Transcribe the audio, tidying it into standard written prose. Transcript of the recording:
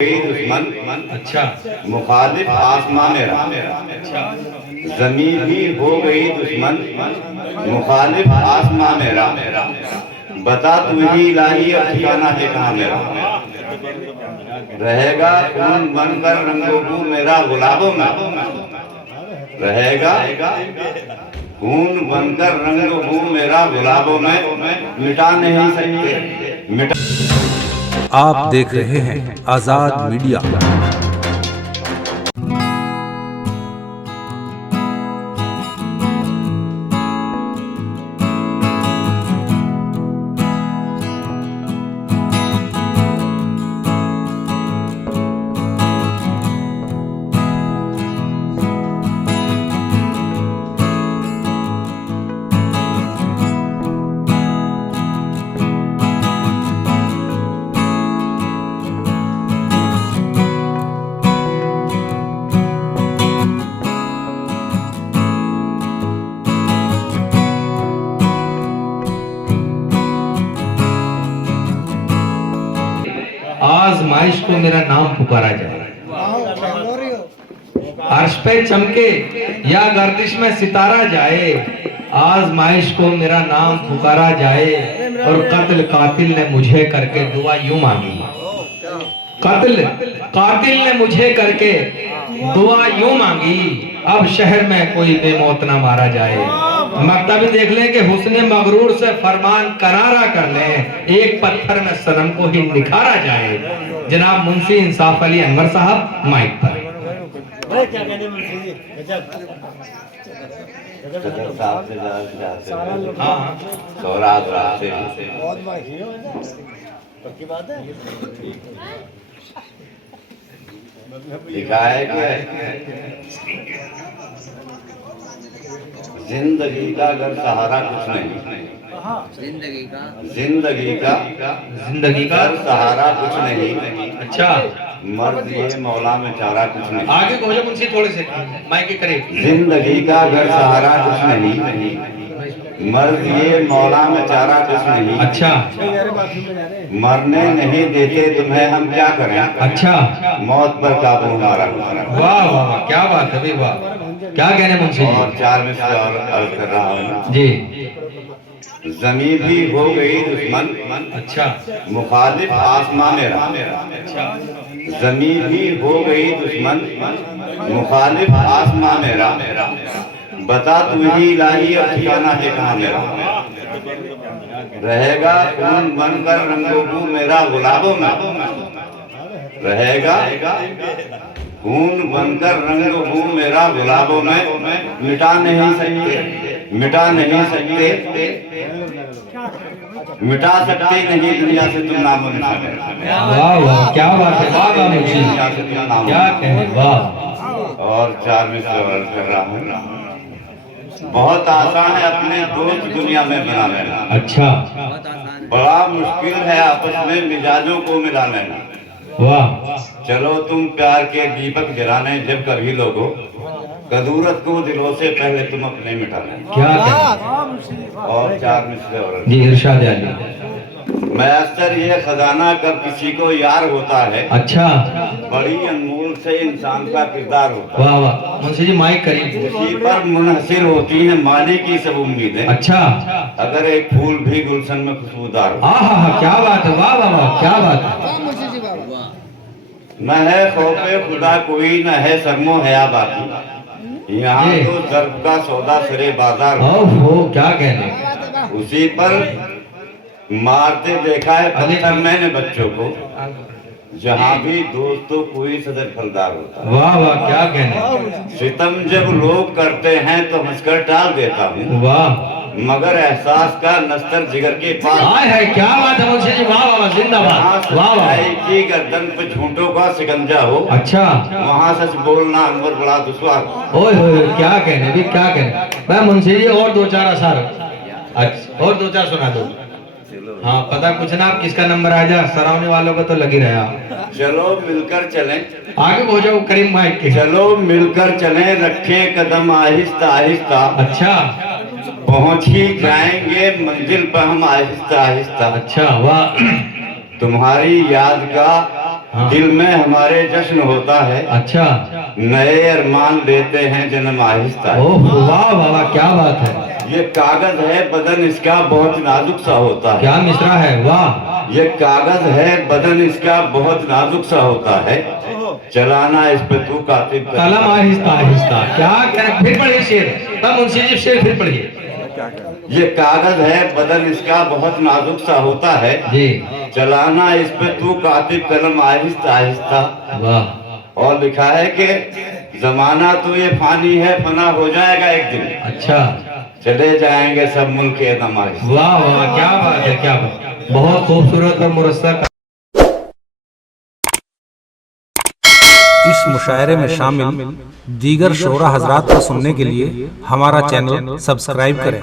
दुश्मन अच्छा मुखालिफ आसमां मेरा, अच्छा जमीन भी हो गई दुश्मन मुखालिफ आसमां मेरा। बता तू ही इलाही अब ठिकाना है कहाँ मेरा। रहेगा खून बनकर रंगों मेरा गुलाबों में, रहेगा खून बनकर रंगों मेरा गुलाबों में। मिटा नहीं सकते मिटा। आप देख रहे हैं आजाद मीडिया। आजमाइश को मेरा नाम पुकारा जाए, अर्श पे चमके या गर्दिश में सितारा जाए। आजमाइश को मेरा नाम पुकारा जाए और कत्ल कातिल ने मुझे करके दुआ यूं मांगी। कत्ल कातिल ने मुझे करके दुआ यूं मांगी, अब शहर में कोई बेमौत ना मारा जाए। मकता भी देख लें कि हुस्ने मगरूर से फरमान करारा कर लें, एक पत्थर में सनम को ही निखारा जाए। जनाब मुंशी इंसाफ अली अनवर साहब माइक पर। क्या कहने मुंशी जी, गजब सदर साहब से जाते हाँ सौराज रास्ते बहुत भाई पक्की बात है। लिखा है कि जिंदगी का अगर सहारा कुछ नहीं, जिंदगी का अगर सहारा कुछ नहीं। अच्छा मर्द ये मौला में चारा कुछ नहीं। आगे को हो जाओ मुंशी, थोड़े से माइक के करीब। जिंदगी का अगर सहारा कुछ नहीं, मर्द ये मौला में चारा कुछ नहीं। अच्छा मरने नहीं देते तुम्हें हम क्या करें। अच्छा मौत पर काबू हमारा। वाह वाह वाह, क्या बात है भाई, वाह क्या कहने मुंशी और चार में से और अर्ज कर रहा हूँ जी। जमीन भी हो गई दुश्मन अच्छा मुखालिफ आसमां मेरा। जमीन भी हो गई दुश्मन मुखालिफ आसमां मेरा। बता तू ही इलाही अब ठिकाना है कहाँ मेरा। रहेगा खून बनकर रंगों मेरा गुलाबों में, रहेगा खून बनकर रंगों मेरा गुलाबों में। मिटा नहीं सकते मिटा नहीं सकते मिटा सकते नहीं दुनिया से तुम नामो निशान। वाह वाह, क्या बात है, वाह वाह मुंशी, दुनिया से तुम नामो क्या कहे, वाह। और चार में से अर्ज कर रहा हूँ, बहुत आसान है अपने दोस्त दुनिया में बना लेना। अच्छा बड़ा मुश्किल है आपस में मिजाजों को मिला लेना। वाह चलो तुम प्यार के दीपक जलाने जब कभी लोगों, कदूरत को दिलों से पहले तुम अपने मिटा लेना। क्या कहे। और चार में से और जी इरशाद अली। मैं अक्सर ये खजाना कब किसी को यार होता है, अच्छा बड़ी अनमोल से इंसान का किरदार होता है। वाह वाह मुंशी जी माइक करीब। उसी पर मुनहसिर होती है माली की सब उम्मीदें, अच्छा अगर एक फूल भी गुलशन में खुशबूदार हो। हाँ क्या बात है, वाह वाह वाह, क्या बात है। न है खौफे खुदा कोई, न है शर्मो हया बाकी। यहाँ ये। तो दर्द का सौदा सरे बाजार हो। ओहो क्या कहने। उसी पर मारते देखा है पत्थर मैंने बच्चों को, जहाँ भी दोस्तों कोई सदर फलदार होता है। वाह वाह क्या कहने। सितम जब लोग करते हैं तो हंसकर टाल देता हूँ, वाह मगर एहसास का नस्तर जिगर के पास। हाय है, क्या बात है मुंशी जी, वाह वाह जिंदाबाद, वाह वाह। सच्चाई की गर्दन पे झूठों का शिकंजा हो, अच्छा वहाँ सच बोलना अनवर बड़ा दुश्वार। ओए होए क्या कहने भी, क्या कहने। मैं मुंशी जी और दो चार अशार, अच्छा और दो चार सुना दो। हाँ पता कुछ ना, आप किसका नंबर आ जा, सरावने वालों को तो लगी रहा। चलो मिलकर चलें, आगे हो जाओ करीम माइक के। चलो मिलकर चलें, रखें कदम आहिस्ता आहिस्ता। अच्छा पहुंच ही जाएंगे मंजिल पर हम आहिस्ता आहिस्ता। अच्छा वाह। तुम्हारी याद का हाँ। दिल में हमारे जश्न होता है, अच्छा, नए अरमान लेते हैं जन्म आहिस्ता। ओह वाह वाह वाह, क्या बात है, ये कागज है बदन इसका बहुत नाजुक सा होता है। क्या मिसरा है, वाह। ये कागज है बदन इसका बहुत नाजुक सा होता है, चलाना इस पे तू कातिब कलम आहिस्ता आहिस्ता, क्या कह, फिर पढ़िए शेर, तब मुंशी जी शेर फिर पढ़िए। ये कागज है बदन इसका बहुत नाजुक सा होता है, जी, चलाना इस पे तू कातिब कलम आहिस्ता आहिस्ता। वाह, और लिखा है कि जमाना तो ये फानी है, फना हो जाएगा एक दिन, अच्छा, चले जाएंगे सब मुल्क एकदम आहिस्ता। वाह वाह, क्या बात है, क्या बात, बहुत खूबसूरत और मुरस्सा। इस मुशायरे में शामिल दीगर शोरा हजरात को सुनने के लिए हमारा चैनल सब्सक्राइब करें।